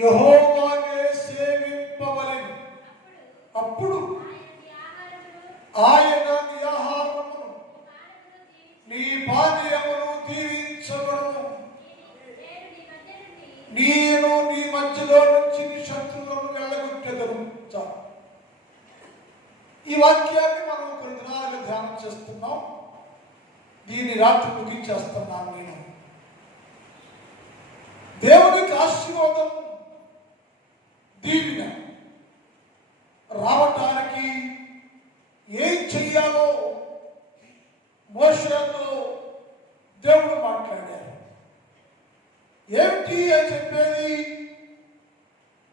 యెహోవానే సేవింపవలెను. అప్పుడు ఆయన నీ ఆహారమును నీ పానీయమును దీవించబడును. నేను నీ మధ్యలో నుంచి నీ శత్రువులను వెళ్ళగొట్టెదను. చాలు. ఈ వాక్యాన్ని మనం కొన్ని దినాలుగా ధ్యానం చేస్తున్నాం. దీన్ని రాత్రి ముగించేస్తున్నాను. నేను దేవునికి ఆశీర్వాదం దీవెన రావటానికి ఏం చెయ్యాలో మోషేతో దేవుడు మాట్లాడారు. ఏమిటి అని చెప్పేది?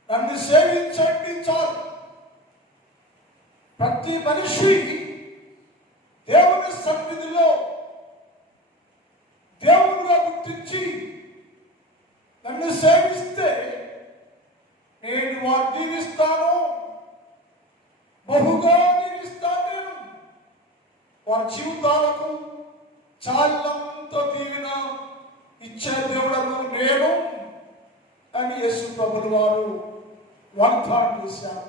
నన్ను సేవించండి చాలు. ప్రతి మనిషి దేవుని సన్నిధిలో దేవుడుగా గుర్తించి నన్ను సేవిస్తే నేను వారు దీవిస్తాను, బహుగా దీవిస్తాను. నేను వారి జీవితాలకు చాలంత దీవెన ఇచ్చే దేవుడను నేను అని యేసు ప్రభువు వారు వాగ్దానం చేశారు.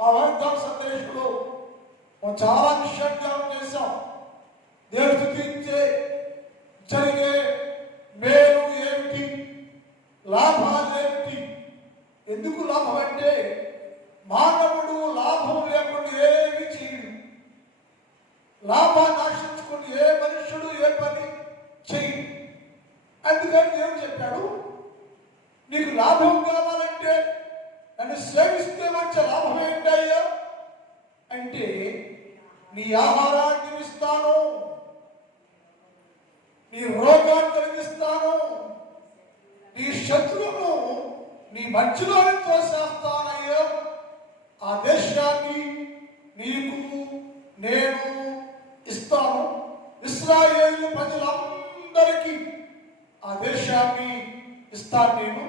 ఆ వాగ్దాన సందేశంలో మనం చాలా విషయాలు ధ్యానం చేశాం. దేవుడు స్తుతించే జరిగే మేలు ఏమిటి, లాభాలు ఏమిటి? ఎందుకు లాభం అంటే మానవుడు లాభం లేకుండా ఏమి చేయడు. లాభాన్ని ఆశించుకుని ఏ మనుషుడు ఏ పని చేయడు. అందుకని దేవుడు చెప్పాడు, నీకు లాభం కావాలంటే నన్ను సేవిస్తే వచ్చే లాభం ఏంటయ్యా అంటే, నీ ఆహారాన్ని ఇస్తాను, నీ రోగాన్ని తొలగిస్తాను, నీ శత్రువును నీ మధ్యలోనే తోసేస్తానయ్యా. ఆ దేశాన్ని నీకు నేను ఇస్తాను. ఇశ్రాయేలు ప్రజలందరికీ ఆ దేశాన్ని ఇస్తాను నేను.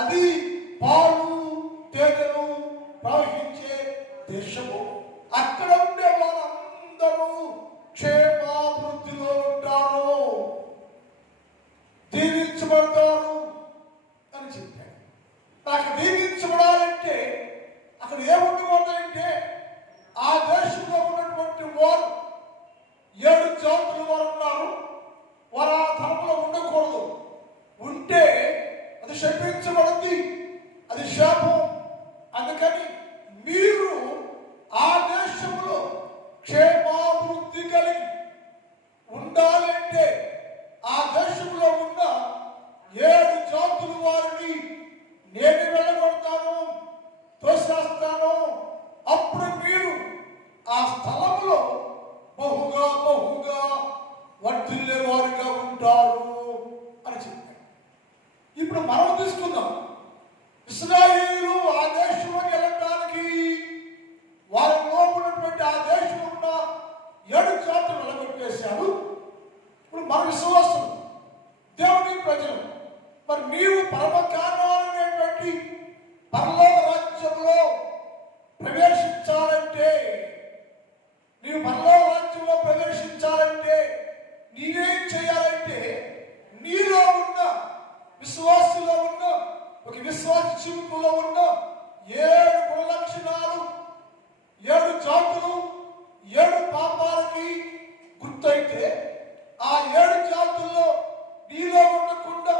అది పాలు తేనెలు ప్రవహించే దేశము. అక్కడ ఉండే వారందరూ క్షేమాభివృద్ధిలో ఉంటారు, దీవించబడతారు అని చెప్పాడు. నాకు దీవించబడాలంటే అక్కడ ఏముండకూడదంటే, ఆ దేశంలో ఉన్నటువంటి వారు 7 జాతుల వారు ఉన్నారు. వారు ఆ ధర్మంలో ఉండకూడదు. ఉంటే అది శపించబడింది, అది శాపం. అందుకని మీరు ఆ దేశంలో క్షేమాభివృద్ధి కలిగి ఉండాలంటే ఆ దేశంలో ఉన్న 7 జాతుల వారిని నేను వెళ్ళగొడతాను, తోసేస్తాను. అప్పుడు మీరు ఆ స్థలంలో బహుగా వర్ధిల్లే వారిగా ఉంటారు అని చెప్పారు. ఇప్పుడు మనం తీసుకుందాం. ఇశ్రాయేలు ఆ దేశంలోకి వెళ్ళడానికి వారి లోపలటువంటి ఆ దేశంలో ఉన్న 7 జాతులు వెళ్ళగొట్టేశారు. ఇప్పుడు మన విశ్వాసం దేవుని ప్రజలు. మరి నీవు పరమకారణమైనటువంటి పరలోక రాజ్యంలో ప్రవేశించాలంటే, నీవు పరలోక రాజ్యంలో ప్రవేశించాలంటే నీవేం చేయాలంటే, నీలో ఉన్న విశ్వాసంలో ఉన్న ఒక విశ్వాస జీవితంలో ఉన్న 7 గుణలక్షణాలు, 7 జాతులు, 7 పాపాలకి గుర్తయితే, ఆ 7 జాతుల్లో నీలో ఉండకుండా,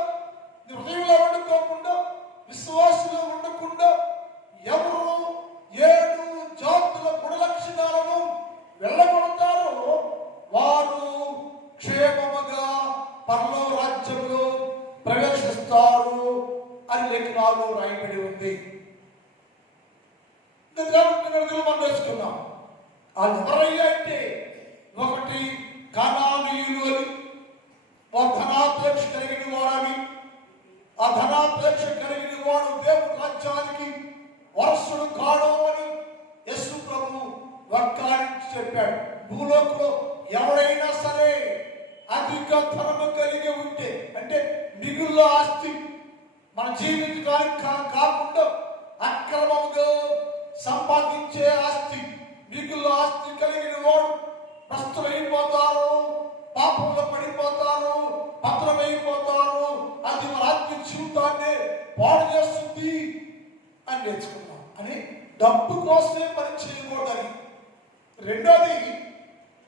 నీ హృదయంలో ఉండుకోకుండా, విశ్వాసంలో ఉండకుండా ఎవరు 7 జాతుల గుణలక్షణాలను వెళ్ళగొడతారో వారు క్షేమముగా పరలోక రాజ్యంలో ప్రవేశిస్తారు అని లేఖనాల్లో రాయబడి ఉంది. మనం నేర్చుకున్నాం. వాళ్ళు ఎవరయ్యా అంటే, ఒకటి కనానీయులు అని, వారు ధనాపేక్ష కలిగిన వాడని. ఆ ధనాపేక్ష కలిగిన వాడు దేవుని రాజ్యానికి వారసుడు కాడు అని యేసు ప్రభు వాగ్దానించి చెప్పాడు. భూలోకంలో ఎవరైనా సరే అధిక ధనము కలిగి ఉంటే, అంటే మిగులు ఆస్తి మన జీవితానికి కాకుండా అక్రమంగా సంపాదించే ఆస్తి, మిగులు ఆస్తి కలిగిన వాడు నష్టమైపోతారు, పాపంలో పడిపోతారు, పత్రమైపోతారు. అది మన ఆత్మ జీవితాన్ని పాడు చేస్తుంది అని నేర్చుకున్నాం. అని డబ్బు కోసమే పని చేయకూడదని. రెండోది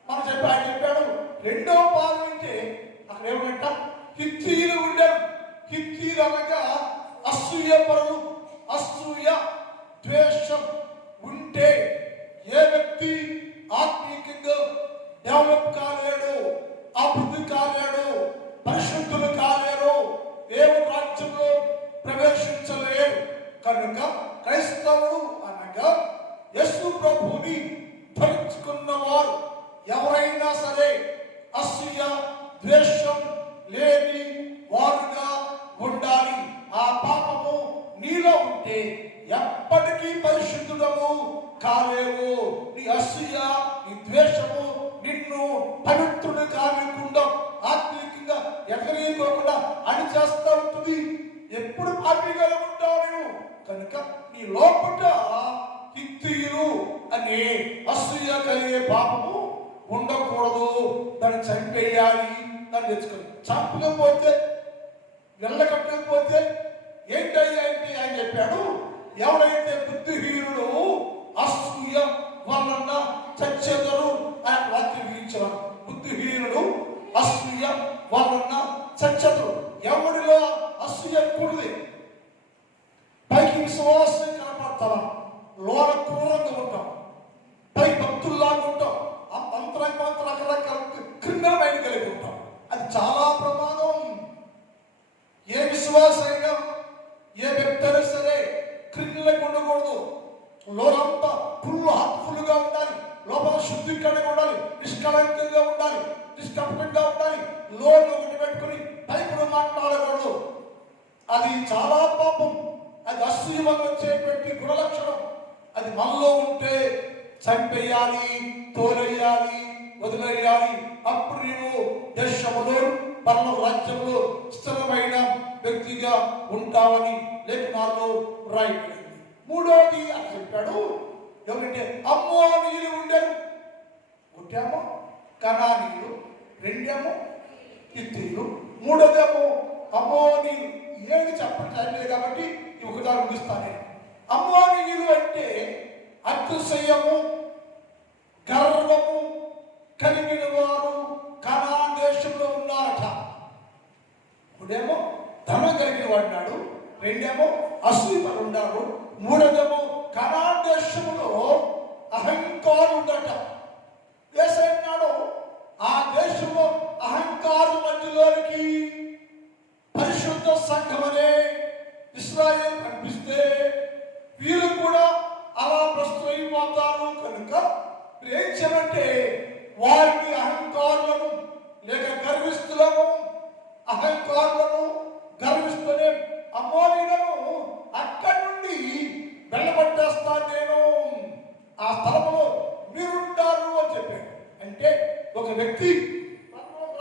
ఆయన చెప్పాడు, రెండో భాగం అంటే అక్కడ ఏమంట, హిత్తీయులు ఉండరు. హిత్తీయులు అనగా అసూయ పరులు. అసూయ ద్వేషం ఉంటే ఏ వ్యక్తి ఆత్మీయంగా డెవలప్ కాలేడు, అభివృద్ధి కాలేడు, పరిశుద్ధులు కాలేరు, దేవుని రాజ్యంలో ప్రవేశించలేరు. కనుక క్రైస్తవుడు అనగా యేసు ప్రభువుని ధరించుకున్నవారు ఎవరైనా సరే అసూయ ద్వేషం లేని వారుగా ఉండాలి. ఆ పాపము నీలో ఉంటే ఎప్పటికీ పరిశుద్ధుడము కాలేవు. నీ అసూయ నీ ద్వేషము నిన్ను పవిత్రుడు కానికుండా ఆత్మీయంగా ఎగరీకోకుండా అణిచేస్తా ఉంటుంది. ఎప్పుడు పాపిగా ఉంటావు నువ్వు. కనుక నీ లోపల హిత్తీయులు అనే అసూయ కలిగే పాపము ఉండకూడదు. దాన్ని చంపేయాలి. దాన్ని తెచ్చుకోవాలి. చంపకపోతే వెళ్ళకట్టకపోతే ఏంటయ్యా అంటే ఆయన చెప్పాడు, ఎవరైతే బుద్ధిహీనుడు అసూయ వలన చచ్చెదరు అని వాక్యం విధించేవారు. బుద్ధిహీనుడు అసూయ వలన చచ్చెదరు. ఎవరిలో అసూయ కూడదు. పైకి విశ్వాసం కనపడతావా, లోన క్రూరంగా ఉంటాం, పై భక్తుల్లాగా ఉంటాం, ఆ మంత్ర రకరకాల క్రిమినల్ మైండ్ కలిగి ఉంటాం. అది చాలా ప్రమాదం. ఏ విశ్వాసైనా ఏ వ్యక్తి అయినా సరే క్రిమినల్గా ఉండకూడదు. లోనంతా హార్ట్ఫుల్గా ఉండాలి, లోపల శుద్ధీకరణగా ఉండాలి, నిష్కళంకంగా ఉండాలి, నిష్కపటంగా ఉండాలి. లోన్ ఒకటి పెట్టుకుని పైపుడు మాట్లాడకూడదు. అది చాలా పాపం. అది అసూయ వల్ల వచ్చేటువంటి గుణలక్షణం. అది మనలో ఉంటే చంపేయాలి, తోలేయాలి, వదిలేయాలి. అప్పుడు నీవు దేశములో పరలోక రాజ్యంలో స్థిరమైన వ్యక్తిగా ఉంటావని లేఖనాల్లో రాయబడింది. మూడోది అని చెప్పాడు, ఏమంటే అమ్మోనీయులు ఉండేరు. ఒకటేమో కనానీయులు, రెండేమో హిత్తీయులు, మూడోదేమో అమ్మోనీయులు. ఏది చెప్పడం లేదు కాబట్టి ఒకదాని ముగిస్తాను. అమ్మోనీయులు అంటే అతిశయము గర్వము కలిగిన వారు కనాన్ దేశంలో ఉన్నారట. ఇప్పుడేమో ధనం కలిగిన వాడినాడు, రెండేమో అసూయపరులు ఉన్నారు, మూడోదేమో కనాన్ దేశంలో అహంకారం ఉందట. దేశన్నాడు ఆ దేశంలో అహంకారం మధ్యలోనికి పరిశుద్ధ సంఘం అనే ఇశ్రాయేలు కనిపిస్తే వీరు కూడా అలా ప్రస్తుతమైపోతారు. కనుక ఏం చేయాలంటే వారిని అహంకారులను లేక గర్విస్తులను, అహంకారులను గర్విస్తునే అమ్మోనీయులను అక్కడి నుండి వెళ్ళబట్టేస్తాను నేను, ఆ స్థలంలో మీరుంటారు అని చెప్పాడు. అంటే ఒక వ్యక్తి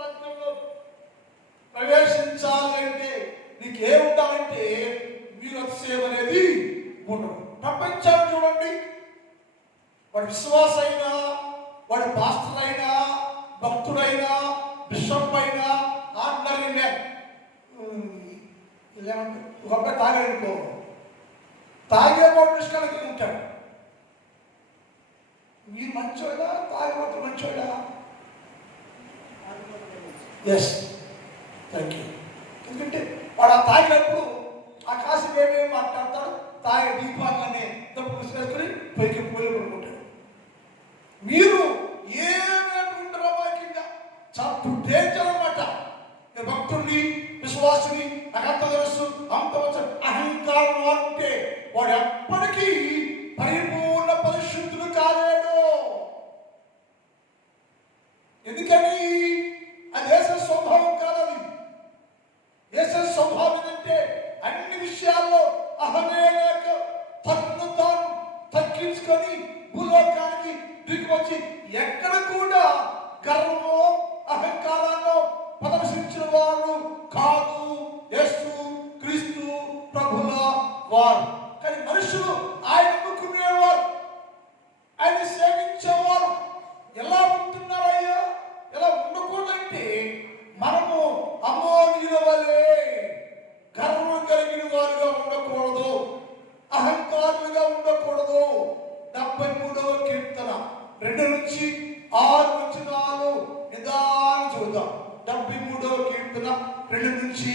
రాజ్యంలో ప్రవేశించాలి అంటే నీకేముండాలంటే మీరు సేవ అనేది ఉండదు. ప్రపంచాన్ని చూడండి, వాడి విశ్వాస అయినా, వాడి పాస్టర్ అయినా, భక్తుడైనా, బిషప్ అయినా, ఆర్డినరీ మ్యాన్ ఇలాంటి ఒక అబ్బాయి తాగేనుకో, తాగేవాడు నిష్కళంగా ఉంటాడు. మీరు మంచోడా, తాగేవాడు మంచోడా? Yes, thank you. ఎందుకంటే వాడు ఆ తాగినప్పుడు ఆ కాశీ ఏమేమి మాట్లాడతాడు, తాగే దీపాలనే తప్పు వేసుకొని పైకి పోయి పడుకుంటాడు. మీరు ఏమనుకుంటారో కింద చాలా డేంజర్ అన్నమాట. భక్తుడిని విశ్వాసుని నాకంత తెలుసు అంత అహంకారం అంటే వాడు ఎప్పటికీ పరిపూర్ణ పరిశుద్ధులు కాలేడు. ఎందుకని అది దేశ స్వభావం కాదది. దేశ స్వభావం అంటే అన్ని విషయాల్లో అహమే లేక తన్ను తాను తగ్గించుకొని భూలోకానికి దిగివచ్చి ఎక్కడ కూడా గర్వమో అహంకారాల్లో ప్రదర్శించిన వారు కాదు యేసు క్రీస్తు ప్రభుల వారు. కానీ మనుషులు ఆయన నమ్ముకునేవారు, ఆయన సేవించేవారు. ఎలా ఉంటున్నారయ్యా? ఎలా ఉండకూడదంటే మనము అమ్మోనీయుల వలె గర్వం కలిగిన వారుగా ఉండకూడదు, అహంకారులుగా ఉండకూడదు. 73వ కీర్తన 2-6 నిదానం చూద్దాం. 73వ కీర్తన 2-6.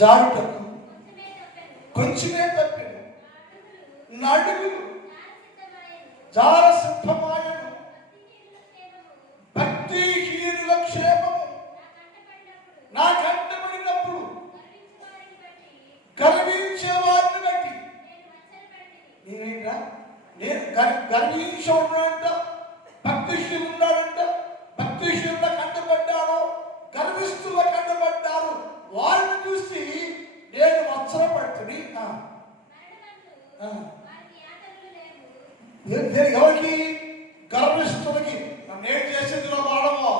జారుటకు కొంచెమే తప్పెను, నడుగులు జార సిద్ధమాయను, భక్తిహీనుల క్షేమము నా కంటపడినప్పుడు గర్వించే వారిని బట్టి నేనేంటా నేను గర్వించాడంట, భక్తిహీనులు ఉన్నాడంట, భక్తిహీనుల కంటపడ్డాను, గర్విస్తుల కంటపడ్డారు. వారిని చూసి నేను మత్సరపడుతుంది. ఎవరికి? గర్విస్తులకి. నేను చేసేదిలో వాడమో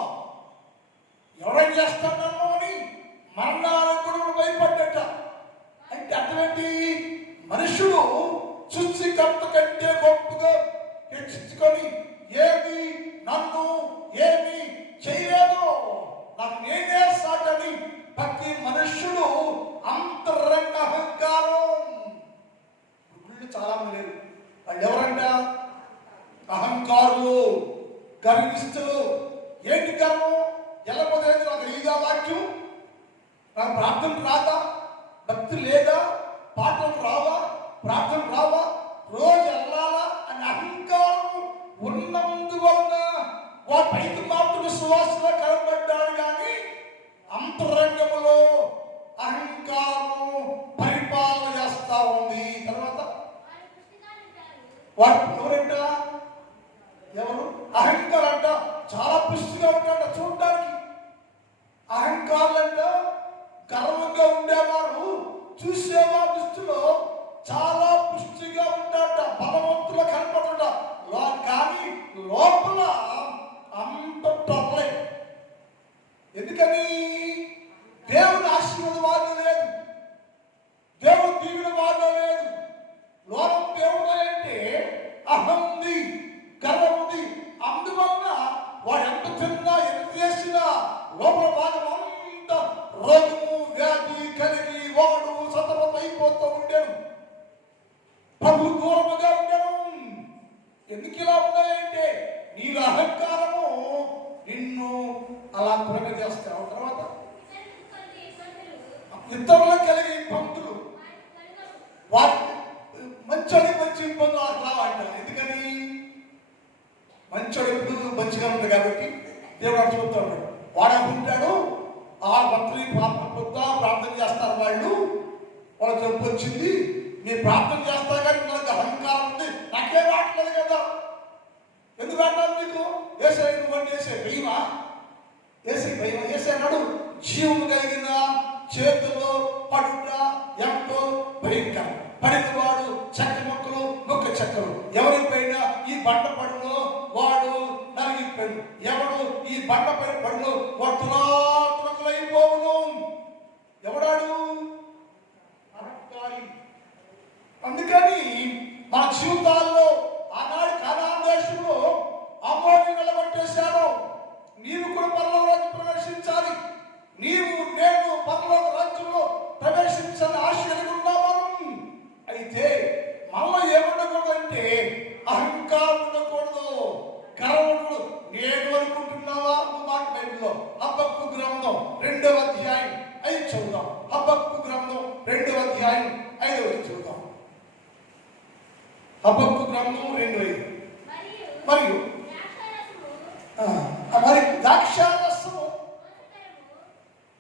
ఎవరైనా చేస్తానో అని మరణాలకు కూడా భయపడ్డట. అంటే అటువంటి మనుషుడు సృష్టికర్త కంటే గొప్పగా హెచ్చించుకొని ఏది నన్ను ఏమి చేయలేదు, నాకు నేనే సాటని ప్రతి మనుష్యుడు అంతరంగ అహంకారం. చాలా మంది లేరు. వాళ్ళు ఎవరంట? అహంకారులు, గర్విస్తులు. ఏంటి గర్వం? ఎలా పోతే నాకు లేదా వాక్యం, నాకు ప్రార్థన రాదా, భక్తి లేదా, పాటలు రావా, ప్రార్థన రావా, రోజు వెళ్ళాలా అని అహంకారం ఉన్నందువలన వారి పైకి మాత్రం విశ్వాసంగా కనబడ్డాడు. కానీ అంతరంగంలో అహంకారం పరిపాలన చేస్తా ఉంది. తర్వాత వాడు ఎవరంట? ఎవరు? అహంకారంట. చాలా పుష్టిగా ఉంటాడ చూడడానికి. అహంకారులంట గర్వంగా ఉండేవారు చూసేవారు దృష్టిలో చాలా పుష్టిగా ఉంటాడ, బలవంతులు కనపడట. కానీ లోపల అంత టొర్లే. ఎందుకని? దేవుని ఆశీర్వాదం వాళ్ళు లేదు, దేవుడు దీవెన వాళ్ళు లేదు. లోపం దేవుడు అంటే అహంది, గర్వముంది. అందువలన వాడు ఎంత తిన్నా ఎంత చేసినా లోపల భాగం అంతా రోగము వ్యాధి కలిగి వాడు సతమతమైపోతూ ఉండేను, ప్రభువు దూరముగా ఉండేను. ఎందుకు ఇలా ఉన్నాయంటే నీళ్ళ అహంకారము నిన్ను అలా త్వరగా చేస్తావు. తర్వాత ఇతరులకు కలిగే ఇబ్బందులు, వాటి మంచోడి మంచి ఇబ్బందులు అట్లా అంటారు. ఎందుకని? మంచోడు ఎప్పుడు మంచిగా ఉంటాడు కాబట్టి దేవుడు చూస్తాడు. వాడు అనుకుంటాడు ఆ మంత్రి పొద్దా ప్రార్థన చేస్తారు, వాళ్ళ జబ్బు వచ్చింది, మీరు ప్రార్థన చేస్తారు కానీ మనకు అహంకారం ఉంది, నాకేం రావట్లేదు కదా. ఎందుకు అంటారు? మీకు ఏసై నువ్వంటే వేసే భయమా? ఏసై భయమా? ఏసై అన్నాడు జీవము కలిగిన చేతులు పడుట ఎంతో భయంకరం. పడినవాడు చెక్క మొక్కలు మొక్క చెక్కలు. ఎవరిపైన ఈ బండ పడులో వాడు నలిగిపోయాడు, ఎవడు ఈ బండ పైన పడులో వాడు తులాతులైపోవును. ఎవడాడు? అహంకారి. అందుకని మన జీవితాల్లో ఆనాడు కానాను దేశంలో అమ్మోని నిలబెట్టేశాడు. నీవు కూడా పరలోక రాజ్యం ప్రవేశించాలి, నీవు నేను పరలోక రాజ్యంలో ప్రవేశించాలని ఆశ కలిగి ఉన్నాము. అయితే మనలో ఏముండకూడదంటే అహంకారం ఉండకూడదు, గర్వముడు. నేను అనుకుంటున్నావా? మాట బైబిల్లో హబక్కూ గ్రంథం 2వ అధ్యాయం 5 చదువుదాం. హబక్కూ గ్రంథం 2వ అధ్యాయం 5వ చదువుదాం. హబక్కూ గ్రంథం 2:5. మరియు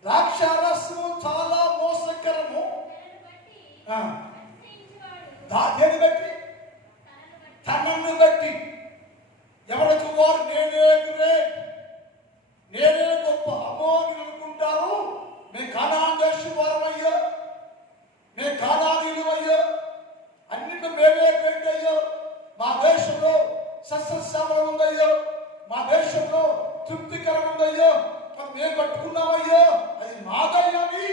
ద్రాక్షారసము చాలా మోసకరము. దేని బట్టి? తనను బట్టి. ఎవరికి వారు నేనే గ్రేట్, నేనే గొప్ప. అమ్మో మీరు అనుకుంటారు మేము కానాను దేశం వారమయ్యా, మేము కానానీయులు అయ్యా, అన్నింటి మేమే గ్రేట్ అయ్యా, మా దేశంలో సస్యశ్యామలం ఉందయ్యో, మా దేశంలో తృప్తికరం ఉందయ్యో, మేము కట్టుకున్నామయ్యో, అది మాదయ్యని.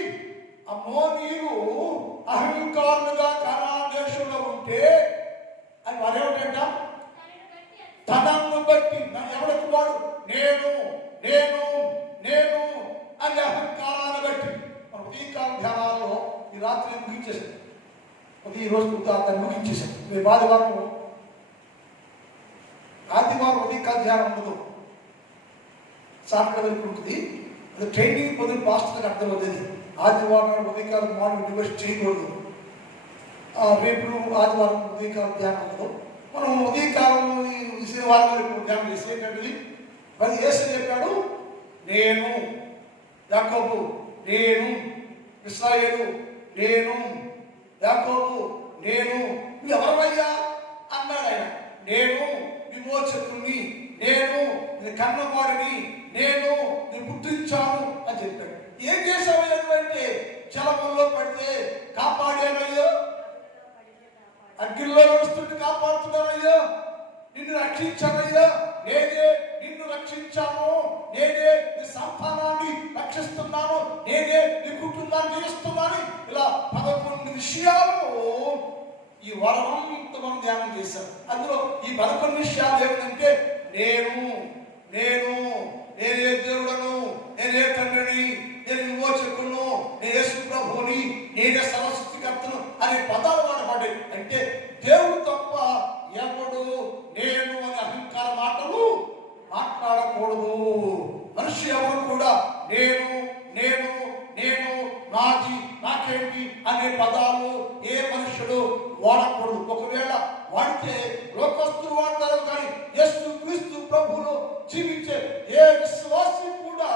అమ్మో నీవు అహంకారులుగా కానాను దేశంలో ఉంటే అని వారేమిటంట? తనను బట్టి. ఎవరికి వాడు? నేను ముగించేసాను. అది ఈరోజు దాన్ని ముగించేసాను. రేపు ఆదివారం ఉదయకాల ధ్యానం ఉండదు, సాయంత్రం వరకు ఉంటుంది. అది ట్రైనింగ్ పొందిన పాస్టర్కి అర్థమవుతుంది. ఆదివారం ఉదయకాలం మార్నింగ్ డివోషన్ చేయకూడదు. రేపు ఆదివారం ఉదయకాలం ధ్యానం ఉండదు. మనం ఉదయకాలం ఈ శనివారం వరకు ధ్యానం చేసి ఏంటంటే మరి యేసు చెప్పాడు, నేను యాకోబు, నేను ఇశ్రాయేలు, నేను యాకోబు, నేను ఎవరయ్యా అన్నాడు ఆయన. నేను విమోచకుని, నేను నీ కన్నవాడిని, నేను నీ పుట్టించాను అని చెప్పాడు. ఏం చేశావు అంటే జలములో పడితే కాపాడానయ్యో, అగ్గిలో నడుస్తుంటే కాపాడుతున్నానయ్యో, నిన్ను రక్షించానయ్యా, నేనే నిన్ను రక్షించాను, నేనే నీ సంతానాన్ని రక్షిస్తున్నాను, నేనే నీ కుటుంబాన్ని జీవిస్తున్నాను. ఇలా 11 విషయాలు ఈ వరమంతా మనం ధ్యానం చేశాం. అందులో ఈ 11 విషయాలు ఏమిటంటే నేనే దేవుడను, నేనే తండ్రిని, నేను విమోచకును, నేను యేసు ప్రభువుని, నేనే సర్వసృష్టికర్తను అనే పదాలు వాడబడ్డాయి. అంటే దేవుడు తప్ప ఎవడు నేను అనే అహంకార మాటలు మాట్లాడకూడదు. మనిషి ఎవరు కూడా నేను నేను నేను నాది నాకేంటి అనే పదాలు ఏ మనుషుడు వాడకూడదు. ఒకవేళ వాడితే లోకస్తులు వాడతారు, కానీ యేసు క్రీస్తు ప్రభువులో జీవించే ఏ విశ్వాసి కూడా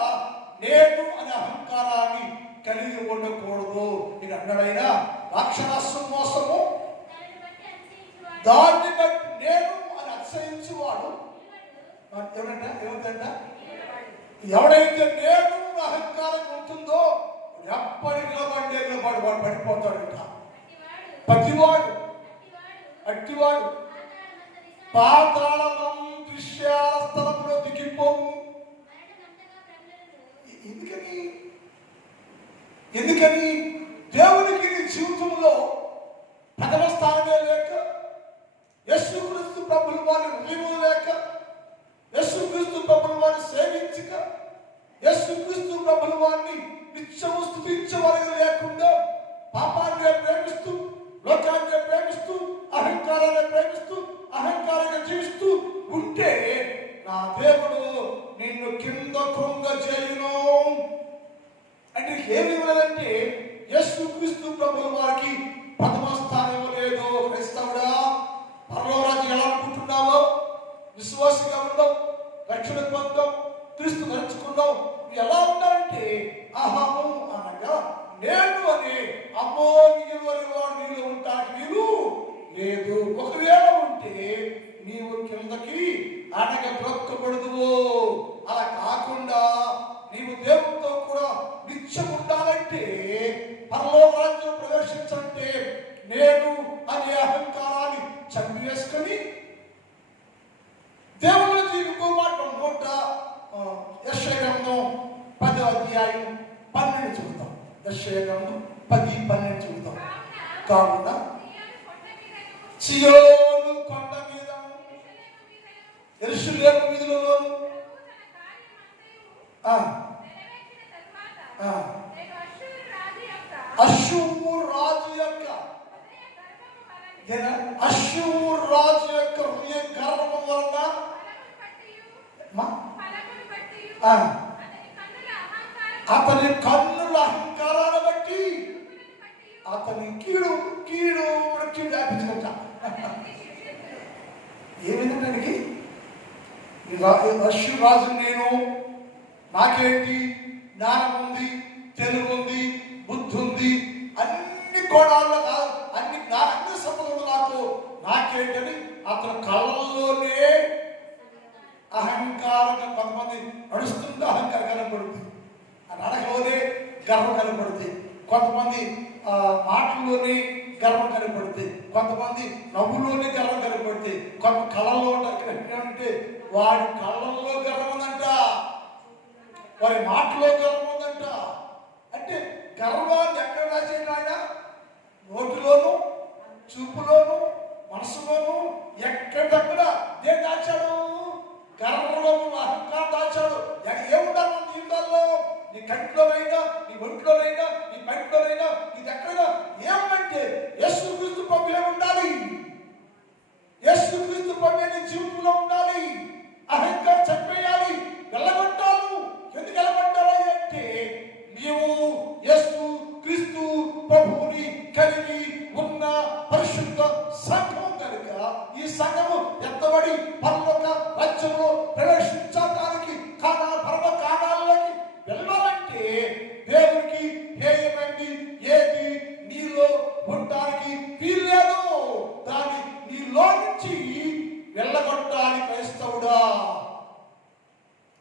నేను అనే అహంకారాన్ని కలిగి ఉండకూడదు. నేను అన్నాడైనా రాక్షరాస్యం మోసము దాన్ని బట్టి నేను అని అతిశయించేవాడు ఏమంట ఎవడైతే నేను అహంకారం ఉంటుందో ఎప్పటికీ నిలబడి వాడు పడిపోతాడంట. ప్రతివాడు అట్టివాడు పాతాళమందు విషయాల స్థలంలో దిగిపోవు. ఎందుకని దేవునికి నీ జీవితంలో ప్రథమ స్థానమే లేక, యేసుక్రీస్తు ప్రభుల వారి హృదయం లేక, యేసుక్రీస్తు ప్రభుల వారిని సేవించక, యేసుక్రీస్తు ప్రభుల వారిని నిత్యము స్తుతించే వారిగా లేకుండా పాపాన్ని ప్రేమిస్తూ, లోకాన్ని ప్రేమిస్తూ, అహంకారాన్ని ప్రేమిస్తూ, అహంకారంగా జీవిస్తూ ఉంటే నా దేవుడు నిన్ను కింద కృంగ చేయును. అంటే ఏమి ఇవ్వలేదంటే యేసుక్రీస్తు ప్రభుల వారికి ప్రథమ స్థానం లేదు. క్రైస్తవుడా, పరలోకరాజ్యం ఎలా అనుకుంటున్నావో, విశ్వాసంగా ఉండవు, రక్షణ పొందాం, క్రీస్తు నడుచుకున్నావు, ఎలా ఉన్నారంటే అహము అనగా నేను అని అమ్మో నీరు అని వాడు నీళ్ళు ఉంటానికి వీలు లేదు. ఒకవేళ ఉంటే నీవు కిందకి అనగ బ్రొక్కబడదువు. అలా కాకుండా నీవు దేవుడితో కూడా నిత్యం ఉండాలంటే, పరలోకరాజ్యం ప్రవేశించాలంటే నేను అనే అహంకారాన్ని చంపివేసుకొని దేవుని జీవికో మాట నోట యెషయా గ్రంథం 10వ అధ్యాయం 12 చదువుతాం. యెషయా గ్రంథం 10:12 చదువుతాం. కావున సియోను కొండ మీద, యెరూషలేము వీధులలో అష్షూరు రాజు యొక్క హృదయ గర్వము వలన అతని కన్నుల అహంకారాన్ని బట్టి అతని కీడు వ్యాపించట. ఏమైందంటే అష్షూరు రాజు నేను, నాకేంటి జ్ఞానం ఉంది, తెలుగు ఉంది, బుద్ధి ఉంది, అన్ని కోణాల్లో అన్ని సంపదలు నాకేంటని అతని కళ్ళల్లోనే అహంకారంగా కొంతమంది నడుస్తుంటే అహంకారం కనపడుతుంది, నడకలోనే గర్వం కనపడుతుంది, కొంతమంది మాటల్లోనే గర్వం కనపడుతుంది, కొంతమంది నవ్వులోనే గర్వం కనపడుతుంది, కొంత కళ్ళల్లో అంటే వాడి కళ్ళల్లో గర్వం ఉందంట, వారి మాటలో గర్వం ఉందంట. అంటే గర్వాన్ని ఎక్కడ రాసేది ఆయన? నోటిలోను, చూపులోను, మనసులోను, ఎక్కడెక్కడ దేని దాచాడు? గర్వంలోను, అహంకారం దాచాడు. ఏముంటారు మన జీవితాల్లో? నీ కంటిలోనైనా, నీ ఒంట్లోనైనా, నీ బయటలోనైనా, ఇది ఎక్కడైనా ఏమంటే యేసుక్రీస్తు ప్రభువే ఉండాలి, యేసుక్రీస్తు ప్రభువే నీ జీవితంలో ఉండాలి. అహంకారం చెప్పేయాలి, వెళ్ళగొట్టాలి. ఎందుకు వెళ్ళగొట్టాలి అంటే నీవు యేసు క్రీస్తు ప్రభువుని కలిగి ఉన్న పరిశుద్ధ సంఘం కనుక ఈ సంఘము ఎత్తబడి పరలోక రాజ్యంలో ప్రవేశించడానికి పరమ కారణాలకి వెళ్ళాలంటే దేవునికి హేయమైంది ఏది నీలో ఉండడానికి వీల్లేదు. దాన్ని నీలో నుంచి వెళ్ళగొట్టాలి క్రైస్తవుడా.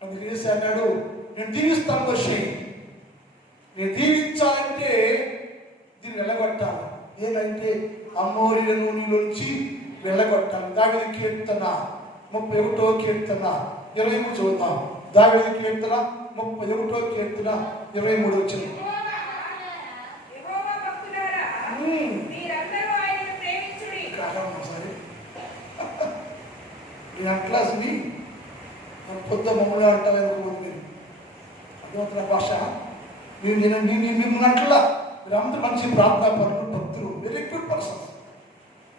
అందుకే యేసు అన్నాడు, నేను దీవిస్తాను వచ్చి, నేను దీవించాలంటే దీన్ని వెళ్ళగొట్టాలి. ఏదంటే అమోరీలను నీలోంచి వెళ్ళగొట్టాలి. దావీదు కీర్తన 31వ కీర్తన 23 చూద్దాం. దావీదు కీర్తన 31వ కీర్తన 23 వచ్చింది. అట్లాస్ని పొద్దు మమ్మల్ని అంటారనుకోవద్దు. మీరు అర్థమవుతున్న భాష మిమ్మల్ని మీరు అందరూ మంచి ప్రార్థనా పనులు, భక్తులు, వెరీ గుడ్ పర్సన్స్.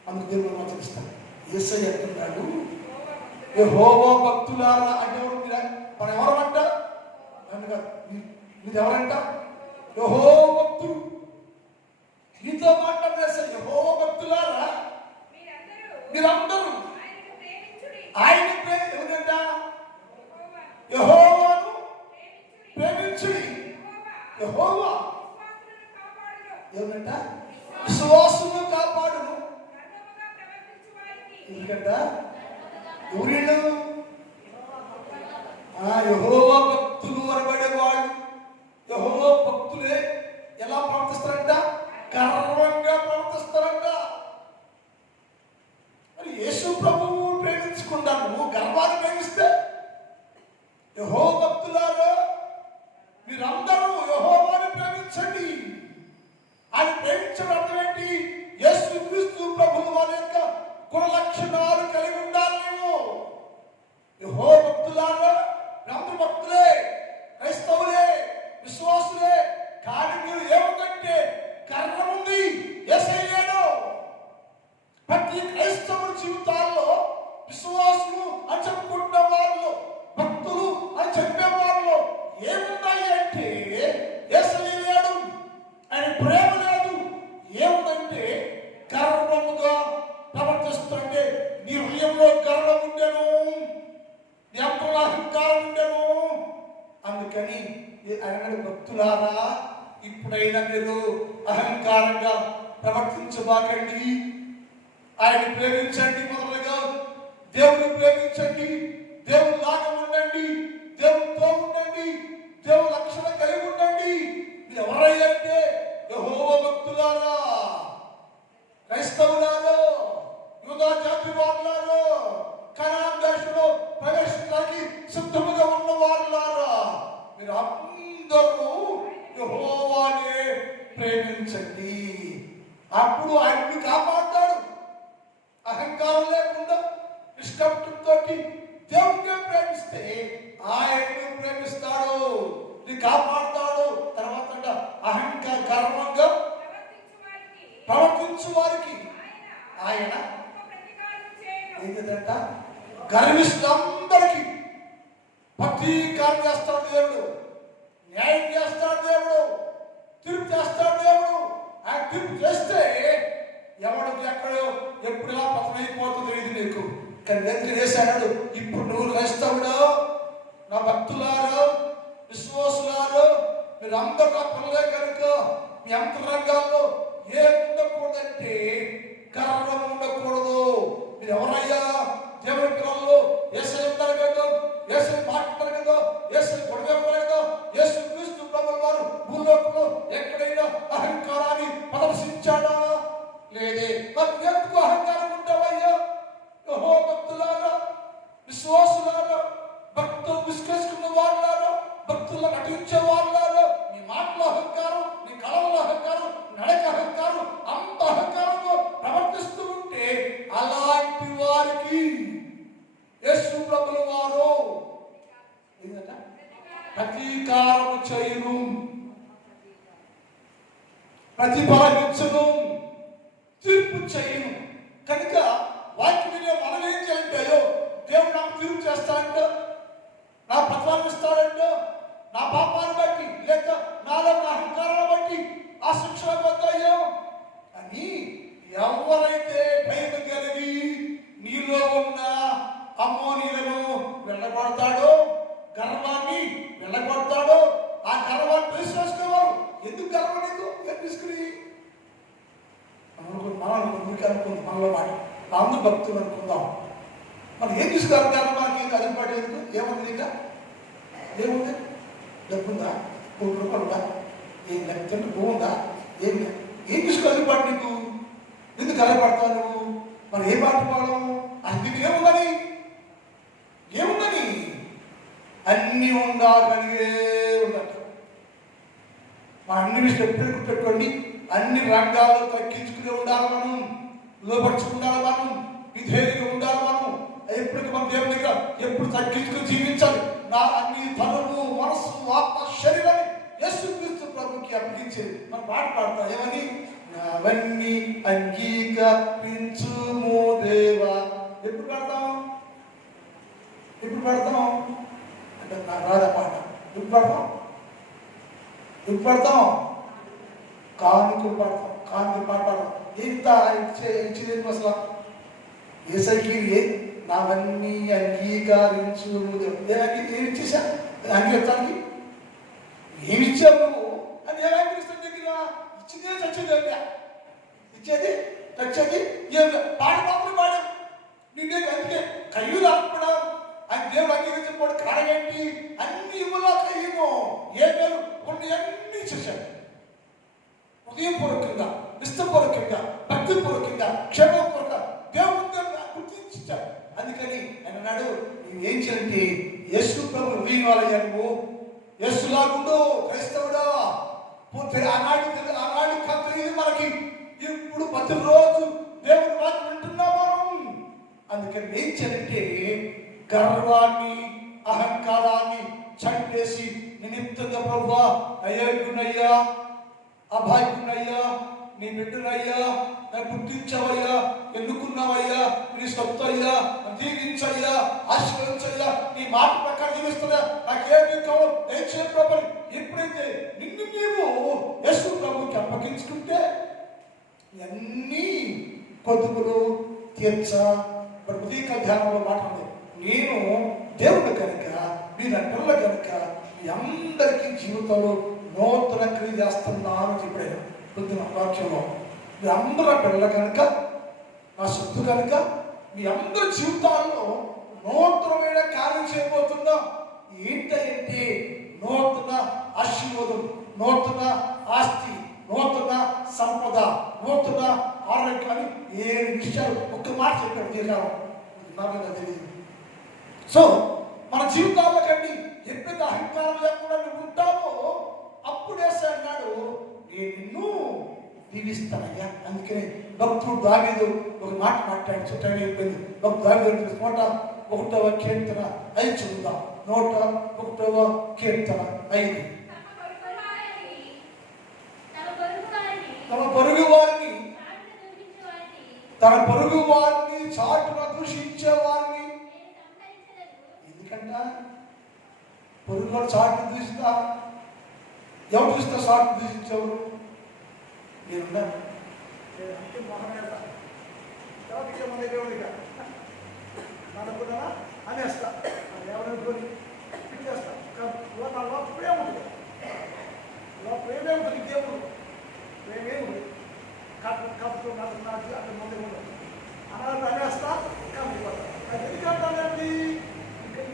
అందుకు దేవుడు ఆచరిస్తాను. యేసయ్య అంటున్నాడు, యెహోవా భక్తులారా అంటే ఎవరు? మనం ఎవరమంట? మీరు ఎవరంట? యెహోవా భక్తులు. మీతో మాట్లాడేసా యెహోవా భక్తులారా మీరందరూ ఆయన ఎవరంట? యెహోవాను ప్రేమించుడి. యెహోవా ఏమంట? విశ్వాసమును కాపాడును. ఎందుకంట ఎవరిళ్ళు? యెహోవా భక్తులు అనబడేవాళ్ళు. యెహోవా భక్తులే ఎలా ప్రవర్తిస్తారంట? గర్వంగా ప్రవర్తిస్తారంట. మరి యేసు ప్రభువు ప్రేమించుకుంటాను, నువ్వు గర్వాన్ని ప్రేమిస్తే యెహోవా భక్తులారా మీరందరూ యెహోవాను ప్రేమించండి. ఆయన ప్రేమించడం అర్థం ఏంటి? యేసుక్రీస్తు ప్రభువు వారి యొక్క గుణ లక్షణాలు కలిగి ఉండాలి. నువ్వు యెహోవా భక్తులారా, అందరూ భక్తులే, క్రైస్తవులే, విశ్వాసులే. కానీ మీరు ఏముందంటే గర్వం ఉంది. యేసయ్య లేడు. ప్రతి క్రైస్తవ జీవితాల్లో విశ్వాసులు అని చెప్పుకుంటున్న వాళ్ళు, భక్తులు అని చెప్పే వాళ్ళు ఏమున్నాయి అంటే యేసయ్య లేడు, ఆయన ప్రేమ లేదు. ఏముందంటే గర్వముగా ప్రవర్తిస్తుంటే నీ హృదయంలో గర్వం ఉండెను, నీ అంతలో అహంకారం ఉండెను. అందుకని ఆయన భక్తులారా, ఇప్పుడైనా మీరు అహంకారంగా ప్రవర్తించబాకండి. ఆయన ప్రేమించండి. మొదలుగా దేవుని ప్రేమించండి, దేవుని లాగా ఉండండి, దేవునితో ఉండండి, దేవుని లక్షణ కలిగి ఉండండి. మీరు ఎవరైతే యెహోవా భక్తులారా, క్రైస్తవులారో, యూదా జాతి వారులారో, కనాన్ దేశంలో ప్రవేశించడానికి సిద్ధముగా ఉన్న వారులారా, మీరు అందరూ యెహోవానే ప్రేమించండి. అప్పుడు ఆయన్ని కాపాడతాడు. అహంకారం లేకుండా నిష్కపటంతో దేవుడిని ప్రేమిస్తే ఆయన్ని ప్రేమిస్తాడు, నీ కాపాడతాడు. తర్వాత గర్వంగా ప్రవర్తించు వారికి ఆయన ఏంటంట? గర్విష్ఠులందరికీ ప్రతీకారం చేస్తాడు దేవుడు, న్యాయం చేస్తాడు దేవుడు, తీర్పు చేస్తాడు దేవుడు. ఆయన తీర్పు చేస్తే ఎవడికి ఎక్కడో ఎప్పుడు ఎలా పతనైపోతుందో ఇది నీకు. కానీ ఎందుకు చేశాడు? ఇప్పుడు నువ్వు క్రైస్తవుడు, నా భక్తులారు, విశ్వాసులారు, మీరు అందరూ నా పిల్లలే కనుక మీ అంతరంగాల్లో ఏం ఉండకూడదంటే గర్వం ఉండకూడదు. మీరు ఎవరయ్యా? దేవుడి పిల్లలు. యేసయ్య ఉంటారు కదా, యేసయ్య మాట్లాడతారు కదా, యేసయ్య గొడవ కదా. యేసు క్రీస్తు ప్రభువు వారు భూలోకంలో ఎక్కడైనా అహంకారాన్ని ప్రదర్శించాడా? లేదే. మరి ఎందుకు అహంకారం ఉంటావయ్యా? యెహోవా భక్తులారా, విశ్వాసులారా, భక్తులు విశ్లేషించుకున్న వాళ్ళారా, భక్తుల్లో నటించే వాళ్ళారా, నీ మాటల అహంకారం, నీ కళల అహంకారం, నడక అహంకారం, అంత అహంకారంలో ప్రవర్తిస్తూ ఉంటే అలాంటి వారికి యేసు ప్రభువు వారు ప్రతీకారం చేయును. ప్రతిఫలమిచ్చును, తీర్పు చేయను. కనుక వాక్యం వినే మనం ఏం చేయాలంటే, అయ్యో దేవుడు నాకు తీర్పు చేస్తాడంట, నా ప్రతిఫలం ఇస్తాడంట, నా పాపాన్ని బట్టి లేక నాలో నా అహంకారాన్ని బట్టి ఆ శిక్షణ పొందాయో అని ఎవరైతే భయం కలిగి నీలో ఉన్న అమ్మోనీలను వెళ్ళగొడతాడో, గర్వాన్ని వెళ్ళగొడతాడో, ఆ గర్వాన్ని తీసుకొచ్చుకోవాలి. ఎందుకు గర్వం లేదు? తీసుకుని అనుకుంది మనలో మాట అందరూ భక్తులు అనుకుందాం. మనం ఏం తీసుకోవాలి? గర్వం మనకి అదిపాటు ఎందుకు? ఏముంది ఇంకా? ఏముంది? డబ్బుందా? ₹1 ఏం లేకపోతే బాగుందా? ఏం తీసుకోవాలి అదిపాటు నీకు? ఎందుకు గర్వపడతావు నువ్వు? మనం ఏ పాట పాడము? అందుకు ఏముందని అన్నీ ఉండాలనిగే ఉండట. మన అన్ని విషయాలు ఎప్పుడు గుర్తుపెట్టుకోండి. అన్ని రంగాల్లో తగ్గించుకునే ఉండాలి మనం, లోపరుచుకుండాలి మనం, విధేయులుగా ఉండాలి మనం. ఎప్పటికీ మన దేవుని దగ్గర ఎప్పుడు తగ్గించుకుని జీవించాలి. నా అన్ని తనువు, మనస్సు, ఆత్మ, శరీరాన్ని యేసుక్రీస్తు ప్రభుకి అప్పగించేది. మనం పాట పాడతాం ఏమని? నావన్నీ అంగీకరించుము దేవా. ఎప్పుడు పాడతాం అంటే నాకు రాదా పాట. ఎప్పుడు పాడతాం కానుకలు పాట పాడతాం. ఇంత ఇచ్చేది అసలు ఏసైకి నావన్నీ అంగీకరించు. ఏమి ఇచ్చేసా అంగీకరించడానికి? ఏమి ఇచ్చావు నువ్వు అని ఏం అంగీకరిస్తాను? దగ్గర ఇచ్చిందే చచ్చేది ఏం పాట మాత్రం పాడాం. నిన్నే అందుకే కయ్యూలు అప్పడం అని దేవుడు అంగీకరించకపోవడం కారణం ఏంటి? అన్ని ఇవ్వలా కయ్యేమో ఏ పేరు కొన్ని అన్ని ఇచ్చేసాడు. హృదయపూర్వకంగా, ఇష్టపూర్వకంగా, భక్తిపూర్వకంగా, క్షేమపూర్వకంగా దేవుడు గుర్తించాడు. అందుకని ఆయన అన్నాడు, నువ్వు ఏం చేయండి? యేసు ప్రభు హృదయాలయ్యా, నువ్వు యేసులాగుండు క్రైస్తవుడా. ఆనాడు తెలియదు మనకి, ఇప్పుడు ప్రతిరోజు దేవుడి వాక్యం వింటున్నాం మనం. అందుకని ఏం చేయాలంటే గర్వాన్ని, అహంకారాన్ని చంపేసి నిమిత్తంగా ప్రభువా, అయ్యా అభాగ్యునయ్యా, నీ బిడ్డనయ్యా, నన్ను గుర్తించవయ్యా, ఎన్నుకున్నావయ్యా, నీ సొత్తు అయ్యా, దీవించయ్యా, ఆశీర్వదించయ్యా, నీ మాట ప్రకారం జీవిస్తున్నా, నాకేమి కావు దయచేయ ప్రభు. ఎప్పుడైతే నిన్ను నీవు యేసు ప్రభుకి అప్పగించుకుంటే అన్నీ పొదుపులు ఉదయకాల ధ్యానంలో మాట ఉంది, నేను దేవుడు కనుక మీరు నా పిల్ల కనుక మీ అందరికీ జీవితంలో నూతన క్రియ చేస్తున్నాను చెప్పాడు పొద్దున వాక్యంలో. మీ అందరూ పిల్ల కనుక, నా సొత్తు కనుక మీ అందరి జీవితాల్లో నూతనమైన కార్యం చేయబోతుందా. ఏంటంటే నూతన ఆశీర్వాదం, నూతన ఆస్తి, నూతన సంపద, నూతన ఆరోగ్యాన్ని 7 విషయాలు ఒక్క మాట చెప్పాడు. నాకు తెలియదు. సో మన జీవితాల్లో కండి ఎప్పుడైతే అహంకారం లేకుండా నువ్వు ఉంటావో అప్పుడే అన్నాడు, నేను నిన్ను దీవిస్తానయ్యా. అందుకని భక్తుడు దావీదు ఒక మాట మాట్లాడి చుట్టాన్ని అయిపోయింది. భక్తుడు దావీదు 1వ కీర్తన 5 చదువుదాం. 101వ కీర్తన 5. తన పొరుగు వారిని చాటున దూషించే వారిని. ఎందుకంట పొరుగు వారు చాటును దూషిస్తా? ఎవరు చూస్తా చాటు దూషించేవారు? నేనున్నాను అనుకున్నా అనేస్తా, ఎవరనుకొని పిచ్చేస్తా. ప్రేమ ఉంటుంది, ప్రేమే ఉంటుంది. దేవుడు ప్రేమే ఉంటుంది. కప్పుతో నాకు అక్కడ ముందే ఉండదు అన్నది అనేస్తా, కప్పిపోతా. ఎందుకంటానండి,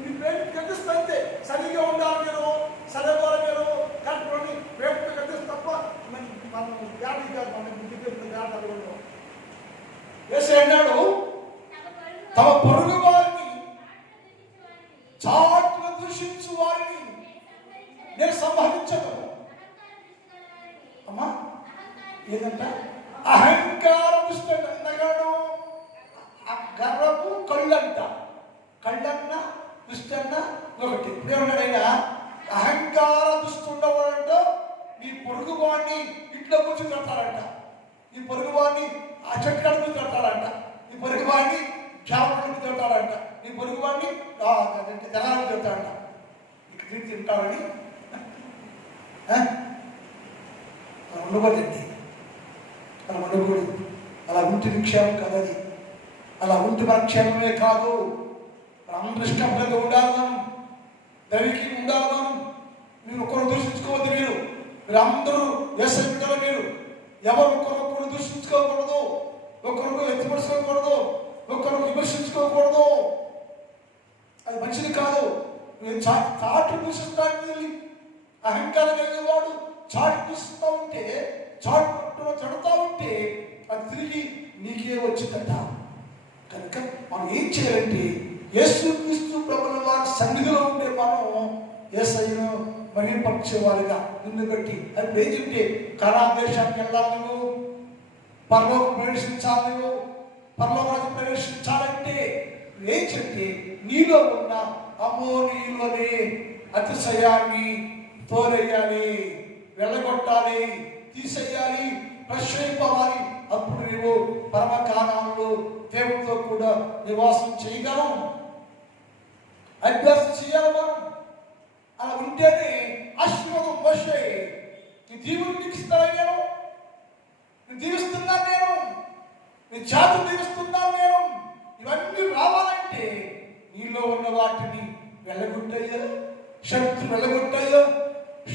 మీ ప్రేమ కట్టిస్తా అంతే. సరిగా ఉండాలి మీరు, సరిపోవాలి మీరు, కట్టుకొని ప్రేమతో కట్టిస్తే తప్ప మనం గాడి కాదు, మన బుద్ధి పెరుగుతుంది గాడి అడుగులో. వేసి అన్నాడు, తమ పొరుగు వారిని చాటున దూషించు వారిని నేను సంహరించను. అమ్మా ఏదంట? అహంకార దుష్ట నగాడు. గర్వపు కళ్ళంట, కళ్ళన్న దుష్టన్న ఒకటి. ఇప్పుడు ఏమన్నాడు ఆయన? అహంకార దుష్టుండవాడంట నీ పొరుగు వాడిని ఇంట్లో కూర్చొని తిడతారంట, నీ పొరుగు వాడిని ఆ చెట్టు కడుపు తిడతారంట, నీ పొరుగు వాడిని చేపలకు తిడతారంట, నీ పొరుగు వాడిని జనాలకు తిడతారంట. ఇక్కడ తింటారని అలా ఉండకూడదండి, అలా ఉండకూడదు. అలా ఉంటే క్షేమం కదది. అలా ఉంటే మన క్షేమమే కాదు, అందరూ ఇష్టంగా ఉండాలి, మనం దైవికి ఉండాలి. మనం మీరు ఒకరు దూషించుకోవద్దు, మీరు అందరూ వేసవిలో మీరు ఎవరు ఒకరొకరు దూషించుకోకూడదు, ఒకరు ఎత్తిపరుచుకోకూడదు, ఒకరు విమర్శించుకోకూడదు. అది మంచిది కాదు. నేను చాటు దూషిస్తాను, అహంకారం కలిగేవాడు చాటు దూషిస్తూ ఉంటే, చాటు చెడుతూ ఉంటే అది తిరిగి నీకే వచ్చిందట. కనుక మనం ఏం చేయాలంటే యేసుక్రీస్తు ప్రభువుల వారి సన్నిధిలో ఉండే మనం యేసయ్యను మహిమపరిచేవారుగా నిన్ను బట్టి అది ఏంటంటే కనాన్ దేశానికి వెళ్ళాలి, నువ్వు పరలోకం ప్రవేశించాలి, నువ్వు పరలోకానికి ప్రవేశించాలంటే ఏంటంటే నీలో ఉన్న అమోనీయులనే అతిశయాన్ని తోరేయాలి, వెళ్ళగొట్టాలి, తీసేయాలి, ప్రశ్నింపవాలి. అప్పుడు నీవు పరమకాలంలో దేవుడితో కూడా నివాసం చేయగలం, అభ్యాసం చేయాలి మనం. అలా ఉంటేనే ఆశీర్వాదం మోసే నీ దేవుని నీకు ఇస్తాను, నేను దీవిస్తున్నాను, నీ జాతి దీవిస్తున్నాను నేను. ఇవన్నీ రావాలంటే నీలో ఉన్న వాటిని వెళ్ళగొట్టయ్యా, శత్రు వెళ్ళగొట్టయ్యా,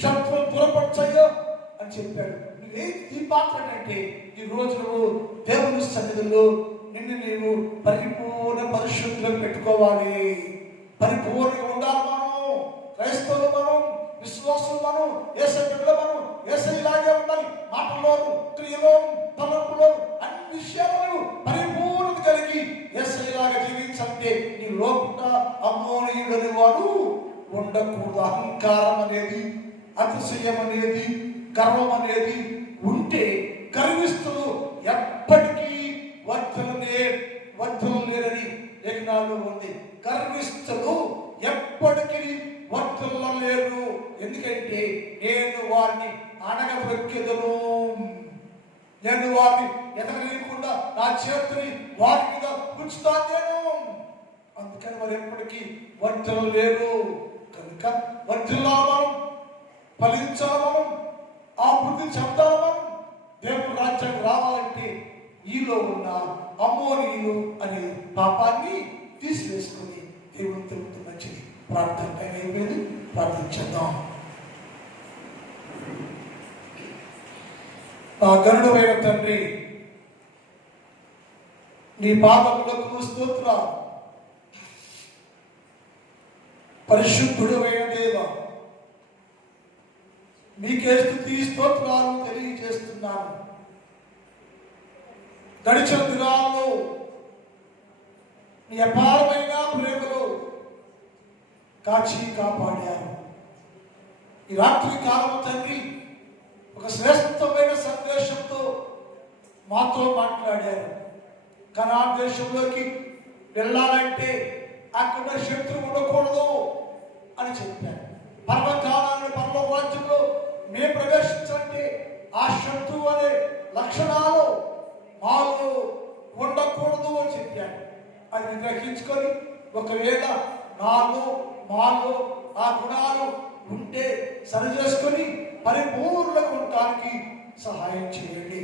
శత్రువులు దూరపరచయ్యా అని చెప్పాడు. ఈ పాత్ర అంటే ఈ రోజు నువ్వు దేవుని సన్నిధిలో నిన్ను నీవు పరిపూర్ణ పరిశుద్ధులు పెట్టుకోవాలి, పరిపూర్ణంగా ఉండాలి. మనం క్రైస్తవులు, మనం విశ్వాసులు, మనం యేసయ్య బిడ్డలు, మనం యేసయ్య ఇలాగే ఉండాలి. మాటల్లోను, క్రియలోను, తలంపులోను అన్ని విషయాలను పరిపూర్ణత కలిగి యేసయ్యలాగా జీవించాలంటే నీ లోపల అమోనీయుడని వాడు ఉండకూడదు. అహంకారం అనేది, అతిశయం అనేది, గర్వం అనేది ఉంటే గర్విస్తులు ఎప్పటికీ వర్ధనలేరని లేఖనాల్లో ఉంది. గర్విస్తులు ఎప్పటికీ వర్ధనలేరు. ఎందుకంటే నేను వారిని అణగదొక్కెదను, నేను వారిని ఎదగలేకుండా నా చేతిని వారి మీద ఉంచుతాను నేను. అందుకని వారు ఎప్పటికీ వర్ధనలేరు. కనుక వర్ధనలాలి మనం, ఫలించాలి మనం, ఆ వృద్ధి చెందాలి మనం. దేవుని రాజ్యానికి రావాలంటే ఈలో ఉన్న అమోనీయులు అనే పాపాన్ని తీసివేసుకుని దేవుని తెలుపుతూ మంచిది. ప్రార్థన టైం అయిపోయింది, ప్రార్థించేద్దాం. నా గరుడమైన తండ్రి, నీ పాదములకు స్తోత్రాలు. పరిశుద్ధుడైన దేవ, మీకే స్తుతి స్తోత్రాలు తెలియజేస్తున్నాను. గడిచిన దినాల్లో నీ అపారమైన ప్రేమలో కాచి కాపాడారు. ఈ రాత్రి కాలం తండ్రి ఒక శ్రేష్టమైన సందేశంతో మాతో మాట్లాడారు. కనాన్ దేశంలోకి వెళ్ళాలంటే అక్కడ శత్రువు ఉండకూడదు అని చెప్పారు. పర్వకాలాన్ని పర్వ రాజ్యంలో మేము ప్రవేశించాలంటే ఆ శత్రువు అనే లక్షణాలు మాలో ఉండకూడదు అని చెప్పారు. అది గ్రహించుకొని ఒకవేళ మాలో ఆ గుణాలు ఉంటే సరి చేసుకొని పరిపూర్ణంగా ఉండటానికి సహాయం చేయండి.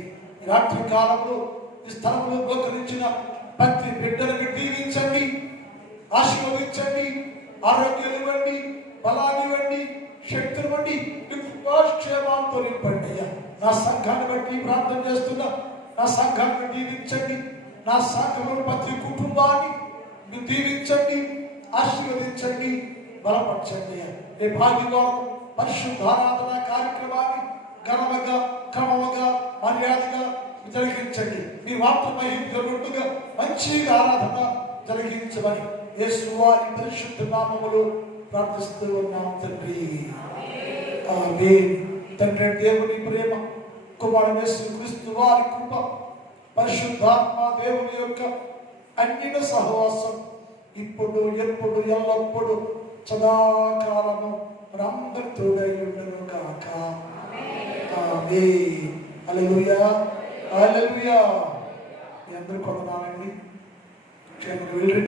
రాత్రి కాలంలో ఈ స్థలంలో గోకరించిన ప్రతి బిడ్డలకు దీవించండి, ఆశీర్వదించండి, ఆరోగ్యం ఇవ్వండి, బలాన్ని ఇవ్వండి, శక్తిని ఇవ్వండి, క్షేమాలతో నింపండి. అయ్యా నా సంఘాన్ని బట్టి ప్రార్థన చేస్తున్నా, నా సంఘాన్ని దీవించండి, నా సంఘంలో ప్రతి కుటుంబాన్ని మీరు దీవించండి, ఆశీర్వదించండి, బలపరచండి. రేపు ఆదివారం పరిశుద్ధారాధన కార్యక్రమాన్ని ఘనముగా, క్రమముగా, మర్యాదగా జరిగించండి. మీ వార్తమై జరుగుతుగా మంచిగా ఆరాధన జరిగించమని యేసు వారి పరిశుద్ధ నామములో ప్రార్థిస్తూ ఉన్నాం తండ్రి. ఆమేన్. తండ్రి దేవుని ప్రేమ, కుమారుడు యేసుక్రీస్తు వారి కృప, పరిశుద్ధాత్మ దేవుని యొక్క అన్నిన సహవాసం ఇప్పుడు ఎప్పుడు ఎల్లప్పుడు సదాకాలము మనందరి తోడై ఉండును గాక. ఆమేన్. హల్లెలూయా, హల్లెలూయా. మీ అందరూ కొందనాలండి. క్షేమంగా వెళ్ళి